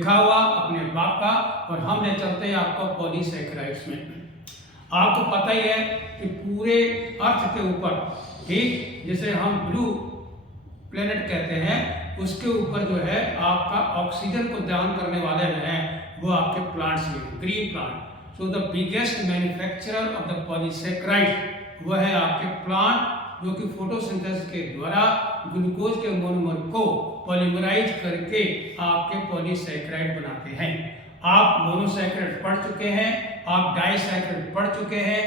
लिखा हुआ अपने बाप का। और हम ले चलते हैं आपको पॉलीसैकेराइड्स में। आपको पता ही है कि पूरे अर्थ के ऊपर, ठीक, जिसे हम ब्लू प्लेनेट कहते हैं, उसके ऊपर जो है आपका ऑक्सीजन को दान करने वाले जो हैं वो आपके प्लांट्स में, green plant. So the biggest manufacturer of the polysaccharide वो है आपके प्लांट, जो कि फोटोसिंथेसिस के द्वारा ग्लूकोज के मोनोमर को पॉलीमराइज करके आपके पॉलीसैकेराइड बनाते हैं। आप मोनोसैकेराइड पढ़ चुके हैं, आप डाइसैकेराइड पढ़ चुके हैं।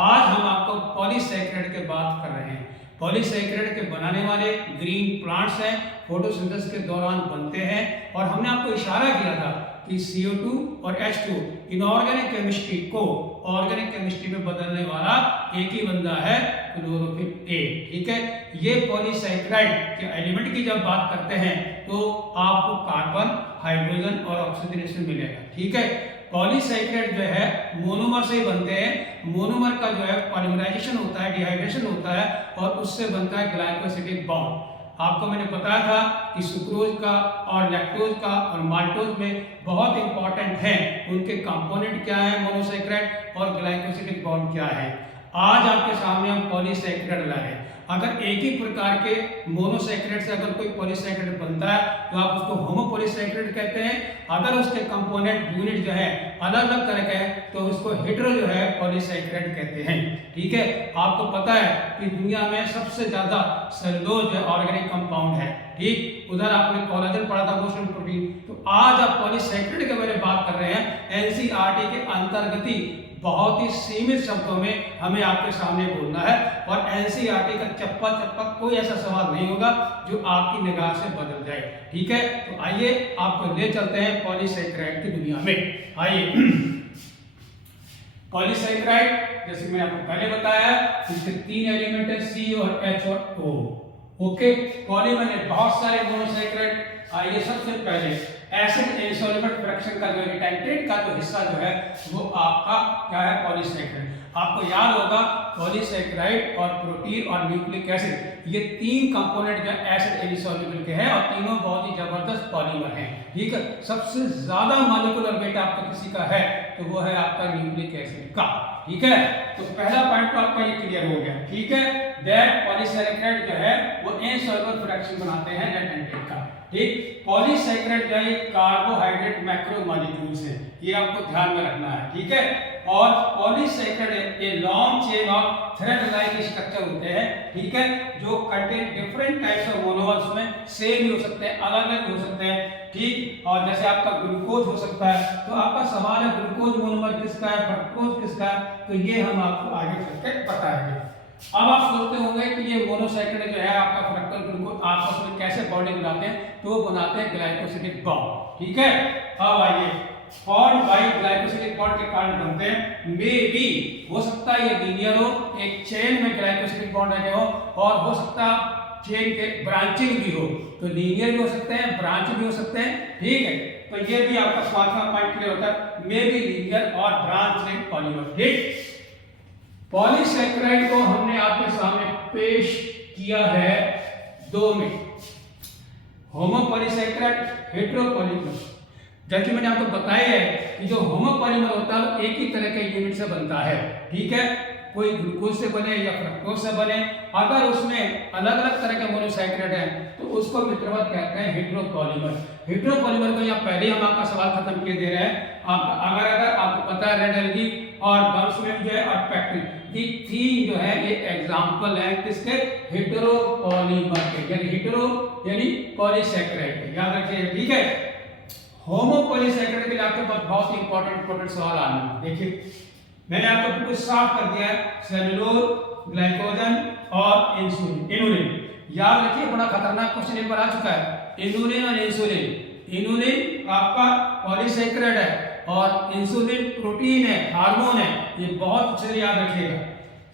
आज हम आपको पॉलीसैकेराइड की बात कर रहे हैं। पॉलीसैकेराइड के बनाने वाले ग्रीन प्लांट्स हैं, फोटोसिंथेसिस के दौरान बनते हैं। और हमने आपको इशारा किया था कि CO2 और H2 इनऑर्गेनिक केमिस्ट्री को ऑर्गेनिक केमिस्ट्री में बदलने वाला एक ही बंदा है, क्लोरोफिल A। ठीक है, ये पॉलीसैकेराइड के एलिमेंट की जब बात करते हैं तो आपको कार्बन, हाइड्रोजन और ऑक्सीजन मिलेगा। ठीक है, पॉलीसैकेराइड जो है मोनोमर से ही बनते हैं। मोनोमर का जो है पॉलीमराइजेशन होता है, डिहाइड्रेशन होता है और उससे बनता है ग्लाइकोसिडिक बॉन्ड। आपको मैंने बताया था कि सुक्रोज का और लैक्टोज का और माल्टोज में बहुत इंपॉर्टेंट है, उनके कंपोनेंट क्या है मोनोसैकेराइड और ग्लाइकोसिडिक बॉन्ड क्या है। आज आपके सामने हम पॉलीसैकेराइड लाए हैं। अगर एक ही प्रकार के मोनोसैकेराइड से अगर कोई पॉलीसैकेराइड बनता है तो आप उसको होमोपॉलीसैकेराइड कहते हैं। अगर उसके कंपोनेंट यूनिट जो है अलग अलग तरह के हैं तो उसको हेटेरो जो है पॉलीसैकेराइड कहते हैं। ठीक है, आपको पता है कि दुनिया में सबसे ज्यादा सेलुलोज ऑर्गेनिक कंपाउंड है। ठीक, उधर आपने कोलेजन पढ़ा था, मोशन प्रोटीन। तो आज आप पॉलीसैकेराइड के बारे में बात कर रहे हैं। NCERT के अंतर्गत ही बहुत ही सीमित शब्दों में हमें आपके सामने बोलना है और NCERT का चप्पा चप्पा कोई ऐसा सवाल नहीं होगा जो आपकी निगाह से बदल जाए। ठीक है, तो आइए आपको ले चलते हैं पॉलीसैकेराइड की दुनिया में। आइए, पॉलीसैकेराइड जैसे मैंने आपको पहले बताया इसके 3 एलिमेंट है, C और H और O। ओके, पॉली मैंने बहुत सारे मोनोसैकेराइड। आइए सबसे पहले एसिड इनसॉल्युबल फ्रैक्शन का जो टेंटेट का जो हिस्सा जो है वो आपका क्या है, पॉलीसैकेराइड। आपको याद होगा पॉलीसैकेराइड और प्रोटीन और न्यूक्लिक एसिड, ये 3 कंपोनेंट जो एसिड इनसॉल्युबल के हैं और तीनों बहुत ही जबरदस्त पॉलीमर हैं। ठीक है, सबसे ज्यादा मॉलिक्यूलर वेट आपका किसी का है तो वो है आपका न्यूक्लिक एसिड का। ठीक है, तो पहला पॉइंट तो आपका ये क्लियर हो गया। ठीक है, दैट पॉलीसैकेराइड जो है वो इनसॉल्युबल फ्रैक्शन बनाते हैं टेंटेट का। ठीक, पॉलीसैकेराइड जो है कार्बोहाइड्रेट मैक्रोमोलेक्यूल्स हैं, ये आपको ध्यान में रखना है। ठीक है, और पॉलीसैकेराइड ये long chain of thread like structure होते हैं। ठीक है, जो contain different types of monomers में सेम भी हो सकते हैं, अलग अलग हो सकते हैं। ठीक, और जैसे आपका ग्लूकोज हो सकता है, तो आपका सवाल है ग्लूकोज मोनोमर किसका है, फ्रक्टोज किसका है, तो ये हम आपको आगे चलकर बताएंगे। अब आप सोचते होंगे कि ये मोनोसैकेराइड जो है आपका फ्रक्टोज ग्लूकोज आपस में कैसे बॉन्डिंग बनाते हैं, तो वो बनाते हैं ग्लाइकोसिडिक बॉन्ड। ठीक है, अब आइए, फॉर्म्ड बाय ग्लाइकोसिडिक बॉन्ड के कारण बनते हैं। मे बी हो सकता है ये लीनियर हो, एक चेन में ग्लाइकोसिडिक बॉन्ड लगे हो, और हो सकता है चेन के ब्रांचिंग भी हो, तो लीनियर भी हो सकते हैं, ब्रांच भी हो सकते हैं। ठीक है, तो ये भी आपका 5वां पॉइंट क्लियर होता है, मे बी लीनियर और ब्रांच लिंक पॉलीमर। ठीक, पॉलीसैकेराइड को हमने आपके सामने पेश किया है 2 में, होमोपॉलीसैकेराइड, हेटेरोपॉलीमर। जबकि मैंने आपको बताया है कि जो होमोपॉलीमर होता है वो एक ही तरह के यूनिट से बनता है। ठीक है, कोई ग्लूकोज से बने या फ्रक्टोज से बने। अगर उसमें अलग अलग तरह के मोनोसैकेराइड हैं तो उसको मित्रवत कहते हैं हेटेरोपॉलीमर। हेटेरोपॉलीमर को यहाँ पहले हम आपका सवाल खत्म किए दे रहे हैं। अगर आपको पता है रेड एलगी और बर्समेन जो है और पैक्टिन, ये 3 जो है ये एग्जाम्पल है किसके, हेटेरोपॉलीमर के, यानी हेटेरो यानी पॉलीसैकेराइड के, याद रखिए। ठीक है, होमोपॉलीसैकेराइड के लिए आपके पास बहुत ही इंपॉर्टेंट सवाल आना है। देखिए, मैंने आपको बिल्कुल साफ कर दिया है, सेलुलोज, ग्लाइकोजन और इनुलिन। याद रखिए, बड़ा खतरनाक क्वेश्चन एक बार आ चुका है, इनुलिन और इंसुलिन। इनुलिन आपका पॉलीसैकेराइड है और इंसुलिन प्रोटीन है, हार्मोन है, ये बहुत अच्छे से याद रखिएगा।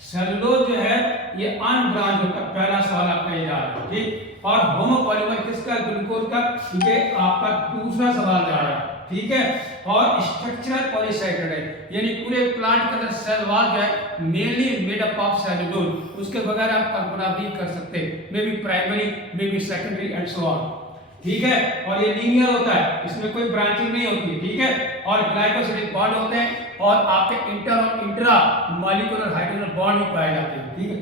सेलुलोज जो है ये अनब्रांच होता है, पहला सवाल आपका ये याद है। ठीक, और होमोपॉलीमर किसका, ग्लूकोज का, ये आपका दूसरा सवाल जा रहा है। ठीक है, और स्ट्रक्चरल पॉलीसैकेराइड यानी पूरे प्लांट के अंदर सेल वॉल जो है mainly made up of cellulose, उसके बगैर आप कल्पना भी कर सकते, may be primary, may be secondary and so on. ठीक है, और ये लीनियर होता है, इसमें कोई ब्रांचिंग नहीं होती है, ठीक है। और ग्लाइकोसिडिक बॉन्ड होते हैं और आपके इंटर और इंट्रा मॉलिक्यूलर हाइड्रोजन बॉन्ड में पाए जाते हैं, ठीक है।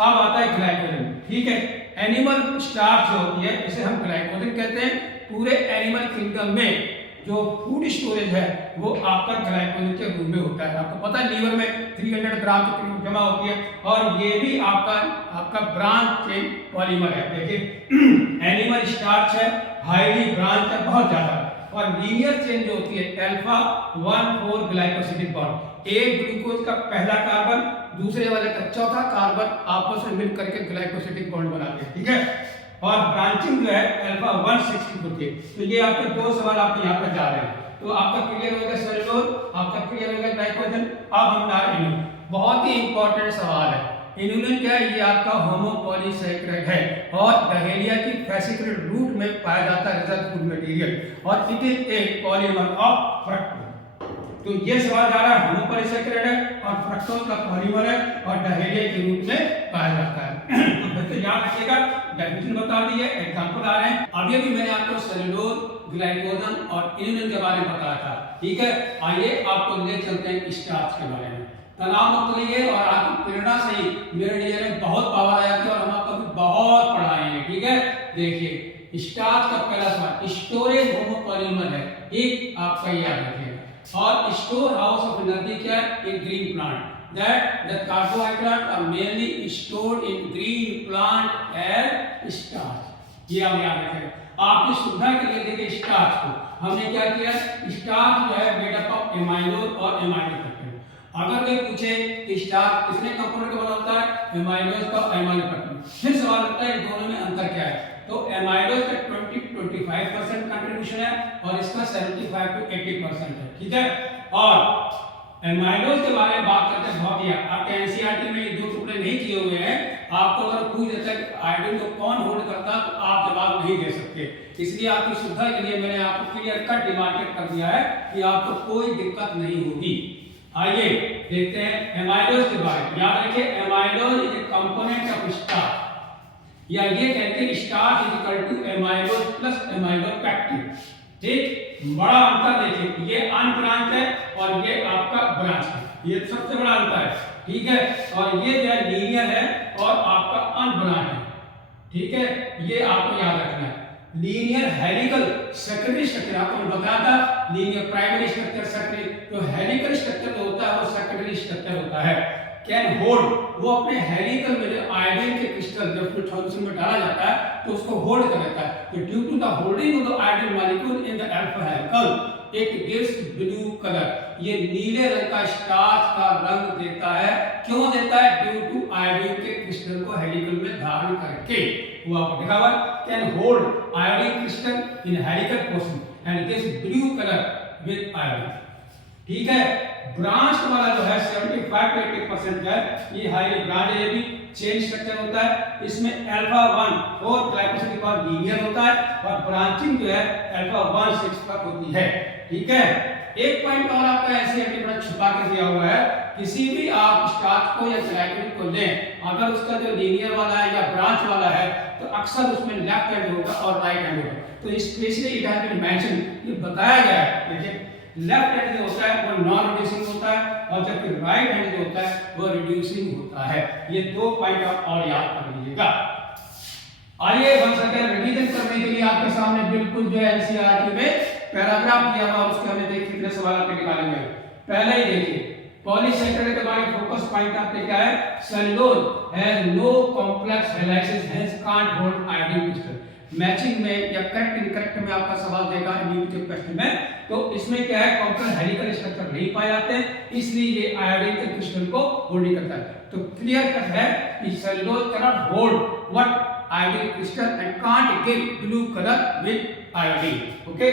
अब आता है ग्लाइकोजन, ठीक है। एनिमल स्टार्च जो होती है इसे हम ग्लाइकोजन कहते हैं। पूरे एनिमल किंगडम में जो फूड स्टोरेज है वो आपका ग्लाइकोजन के रूप में होता है। आपको पता है लीवर में 300 ग्राम के करीब जमा होती है, और ये भी आपका ब्रांच चेन पॉलीमर है। देखिए एनिमल स्टार्च है, हाईली ब्रांच है, बहुत ज्यादा। और लीनियर चेन जो होती है अल्फा 1,4 ग्लाइकोसिडिक बॉन्ड, एक ग्लूकोज का पहला कार्बन दूसरे वाले का चौथा कार्बन आपस में मिल करके ग्लाइकोसिडिक बॉन्ड बनाते हैं, ठीक है। और ब्रांचिंग जो है अल्फा 160 होती है। तो ये आपके दो सवाल आप यहाँ पर जा रहे हैं, तो आपका क्लियर होगा सेलुलोज, आपका क्लियर होगा ग्लाइकोजन। अब हम आ रहे हैं, बहुत ही इंपॉर्टेंट सवाल है। इनुलिन क्या है? ये आपका होमोपॉलीसैकेराइड है और डहेलिया की फेसिकुलर रूट में पाया जाता है रिजर्व फूड मटेरियल, और it is a polymer of fructose. तो ये सवाल जा रहा है, होमोपॉलीसैकेराइड है और फ्रक्टोज का पॉलीमर है और डहेलिया के रूप में पाया जाता है। तो याद रखिएगा, डेफिनेशन बता दी है, एग्जांपल आ रहे हैं। अभी भी मैंने आपको सेलुलोज, ग्लाइकोजन और इनुलिन के बारे में बताया था, ठीक है। आइए आपको ले चलते हैं स्टार्च के बारे में। तनाव मुक्त रहिए और आपकी प्रेरणा से ही मेरे लिए में बहुत पावर आया था और हम आपको भी बहुत पढ़ाए हैं, ठीक है। देखिए स्टार्च का पहला सवाल, स्टोरेज होमोपॉलीमर है, एक आपका याद रखिएगा। और स्टोर हाउस ऑफ एनर्जी क्या है? एक green plant, that the carbohydrates are mainly stored in green plant as starch। ये आप याद रखें। आपकी सुविधा के लिए देखिए स्टार्च को हमने क्या किया, स्टार्च जो है मेड अप ऑफ एमाइलोज और एमाइलो पेप्टाइड। अगर कोई पूछे कि स्टार्च कितने कंपोनेंट का बना होता है, एमाइलोज का एमाइलो पेप्टाइड, फिर सवाल उठता है दोनों में अंतर क्या है। तो एमाइलोज का 20-25% कंट्रीब्यूशन है और इसका 75 to 80% है, ठीक है। और एमाइलोज के बारे में बात करते हैं, बहुत ही आपके एनसीईआरटी में ये दो टुकड़े नहीं किए हुए हैं। आपको अगर पूछ देता है कि आयोडीन को कौन होल्ड करता है तो आप जवाब नहीं दे सकते, इसलिए आपकी सुविधा के लिए मैंने आपको क्लियर कट डिमार्केट कर दिया है कि आपको कोई दिक्कत नहीं होगी। आइए देखते हैं एमाइलोज के बारे में। याद रखिए amylose is a component of starch, या ये कहते हैं starch is equal to amylose plus amylopectin, ठीक। बड़ा अंतर देखिए, ये अनब्रांच है और ये आपका ब्रांच है, ये सबसे बड़ा अंतर है, ठीक है। और ये जो है लीनियर है और आपका अनब्रांच है, ठीक है। ये आपको याद रखना है। लीनियर हेलिकल सेकेंडरी स्ट्रक्चर आपको मैं बताया था, लीनियर प्राइमरी स्ट्रक्चर सेकेंडरी, तो हेलिकल स्ट्रक्चर जो होता है वो सेकेंडरी स्ट्रक्चर होता है। कैन होल्ड, वो अपने हेलिकल में जो आयोडीन के क्रिस्टल जब उसमें सॉल्यूशन में डाला जाता है तो उसको होल्ड कर देता है। तो due to the holding of the iodine molecule in the alpha helical it gives blue colour, ये नीले रंग का स्टार्च का रंग देता है। क्यों देता है? ड्यू टू आयोडीन के क्रिस्टल को हेलिकल में धारण करके। वो आपको दिखा हुआ, can hold iodine crystal in helical portion and gives blue colour with iodine, ठीक है। ब्रांच वाला जो है 75 to 80% है, ये हाईली ब्रांच है, ये भी चेन स्ट्रक्चर होता है। इसमें अल्फा 1,4 ग्लाइकोसिडिक बॉन्ड लीनियर होता है और ब्रांचिंग जो है अल्फा 1,6 तक होती है, ठीक है। एक पॉइंट और आपका एनसीईआरटी में छुपा के दिया हुआ है, किसी भी आप स्टार्च को या ग्लाइकोसिड को लें, अगर उसका जो लीनियर वाला है या ब्रांच वाला है तो अक्सर उसमें लेफ्ट हैंड होगा और राइट हैंड होगा। तो specially it has been mention, ये बताया गया है। देखिए लेफ्ट हैंड जो होता है वो नॉन रिड्यूसिंग होता है और जबकि राइट हैंड जो होता है वो रिड्यूसिंग होता है। ये दो पॉइंट आप और याद कर लीजिएगा। आइए वन सेकंड रिवीजन करने के लिए आपके सामने बिल्कुल जो है एनसीईआरटी में पैराग्राफ दिया हुआ, उसके हमें देखिए कितने सवाल आपके निकालेंगे। पहले ही देखिए पॉलीसैकेराइड के बारे में फोकस पॉइंट आपके क्या है, cellulose has no complex helices hence can't hold iodine crystal. Matching में या करेक्ट इनकरेक्ट में आपका सवाल देगा न्यूमेरिकल क्वेश्चन में, तो इसमें क्या है कॉम्प्लेक्स हेलिकल स्ट्रक्चर नहीं पाए जाते हैं, इसलिए ये आयोडीन के क्रिस्टल को होल्ड नहीं करता है। तो क्लियर कट है कि cellulose can not hold what iodine crystal and can't give blue colour with iodine, okay.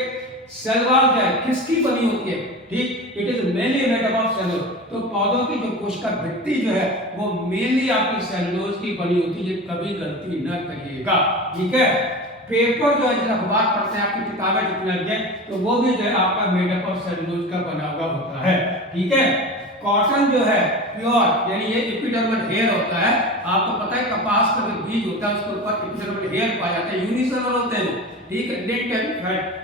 Cell wall क्या है, किसकी बनी होती है, ठीक, it is mainly made up of cellulose. तो पौधों की जो कोशिका भित्ति जो है वो मेनली आपकी सेलुलोज की बनी होती है, कभी गलती न करिएगा, ठीक है। पेपर जो है जब अखबार पढ़ते हैं, आपकी किताबें जितनी हैं तो वो भी जो है आपका मेड अप ऑफ सेलुलोज का बना हुआ होता है, ठीक है। कॉटन जो है प्योर, यानी ये एपिडर्मल हेयर होता है। आपको पता है कपास का जो बीज होता है उसके ऊपर एपिडर्मल हेयर पाए जाते हैं, यूनिसेलुलर होते हैं वो, ठीक है। डेंटेड,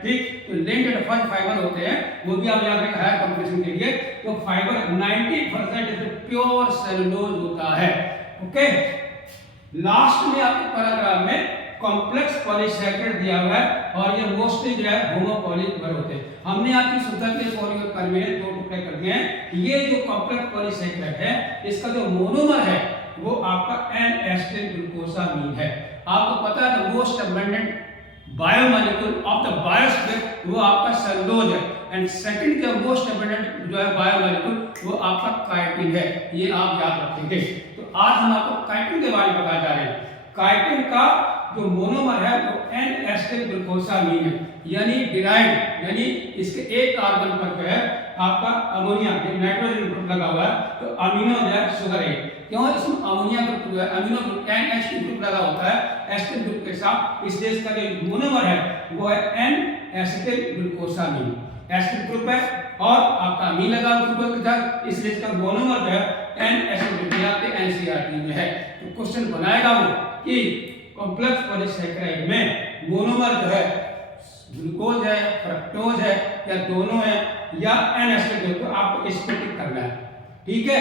ठीक, तो डेंटेड फाइबर होते हैं, वो भी आप याद रखें हायर कंप्रेशन के लिए। तो फाइबर 90% प्योर सेलुलोज होता है, ओके। लास्ट में आपके पैराग्राफ में कॉम्प्लेक्स पॉलीसैकेराइड दिया हुआ है और ये मोस्टली जो है होमोपॉलीमर होते हैं। हमने आपकी सुविधा के लिए पॉलीमर कर में दो टुकड़े कर दिए हैं। ये जो कॉम्प्लेक्स पॉलीसैकेराइड है इसका जो मोनोमर है वो आपका एन एसिटिल ग्लूकोसामीन है। आपको पता है most abundant biomolecule of the biosphere वो आपका सेलुलोज है, एंड सेकंड का मोस्ट अबंडेंट जो है बायोमोलिक्यूल वो आपका काइटिन है। ये आप याद रखेंगे। तो आज हम आपको काइटिन के बारे में बताने जा रहे हैं। काइटिन का जो मोनोमर है वो एन एसिटिल ग्लूकोसामीन है, यानी डिराइव्ड, यानी इसके एक कार्बन पर जो है आपका अमोनिया, नाइट्रोजन ग्रुप लगा हुआ है, तो अमीनो जो है शुगर है। क्यों? इसमें अमोनिया ग्रुप जो है अमीनो ग्रुप NH ग्रुप लगा होता है एसिटिल ग्रुप के साथ, इसलिए इसका जो मोनोमर है वो है N acetyl glucosamine. Acetyl group है और आपका अमीन लगा ग्रुप के साथ, इसलिए इसका मोनोमर जो है एन एसिटिल ग्रुप आपके NCERT में है। तो क्वेश्चन बनाएगा वो कि कॉम्प्लेक्स पॉलीसैकेराइड में मोनोमर जो है ग्लूकोज है, फ्रक्टोज है, या दोनों है, या एन एसिटिल ग्रुप, तो आपको इसको टिक करना है, ठीक है।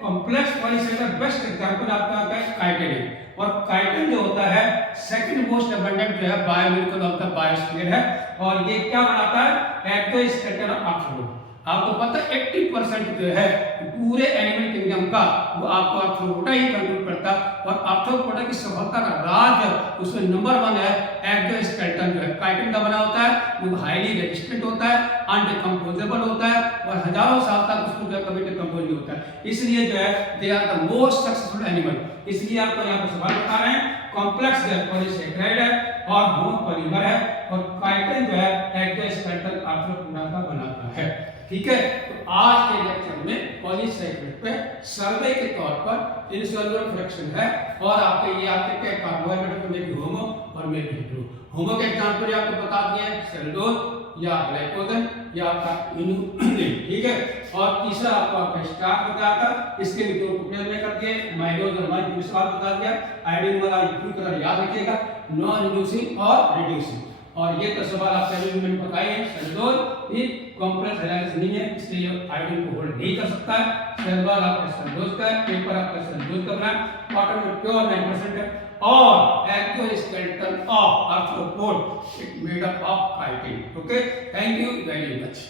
कॉम्प्लेक्स पॉलीसैकेराइड बेस्ट एग्जांपल आपका आता है काइटिन है, और काइटिन जो होता है सेकंड मोस्ट अबंडेंट जो है बायोमोलिक्यूल ऑफ द बायोस्फीयर है, और ये क्या बनाता है एक्टोस्केलेटन ऑफ आर्थ्रोपोड। आपको पता है 80% जो है पूरे एनिमल किंगडम का वो आपको आर्थ्रोपोडा ही कंट्रोल करता है, और आर्थ्रोपोडा की सफलता का राज उसमें नंबर 1 है एक्टोस्केलेटन जो है काइटिन का बना होता है। वो हाईली रेजिस्टेंट होता है, अनडिकम्पोजेबल होता है, और हजारों साल तक उसको जो कभी डिकम्पोज नहीं होता है, इसलिए जो है they are the most successful animal. इसलिए आपको यहाँ पर सवाल बता रहे हैं कॉम्प्लेक्स जो है पॉलीसैकेराइड है और होमोपॉलीमर है, और काइटिन जो है एक्टोस्केलेटन आर्थ्रोपोडा का बनाता है, ठीक है। तो आज के लेक्चर में पॉलीसैकेराइड पे सर्वे के तौर पर इनसॉल्युबल फ्रैक्शन है, और आपके ये आपके क्या कार्बोहाइड्रेट में भी होमो और में भी हेटेरो। होमो के एग्जांपल आपको बता दिए हैं सेलुलोज या ग्लाइकोजन या आपका इनुलिन, ठीक है। और तीसरा आपका स्टार्च बताया था, इसके भी दो टुकड़े में कर दिए, माइलोज और माइलोज बता दिया। आयोडीन वाला कलर याद रखिएगा, नॉन रिड्यूसिंग और रिड्यूसिंग। और ये तो सवाल आप पहले मैंने बताए हैं, सेलुलोज भी कॉम्प्लेक्स हेलाइस नहीं है, इसलिए आयोडीन को होल्ड नहीं कर सकता है। सेलुलोज आपका सेलुलोज का है, पेपर आपका सेलुलोज का बना, कॉटन में प्योर 9% है, और exoskeleton of arthropod it made up of chitin, okay. Thank you very much.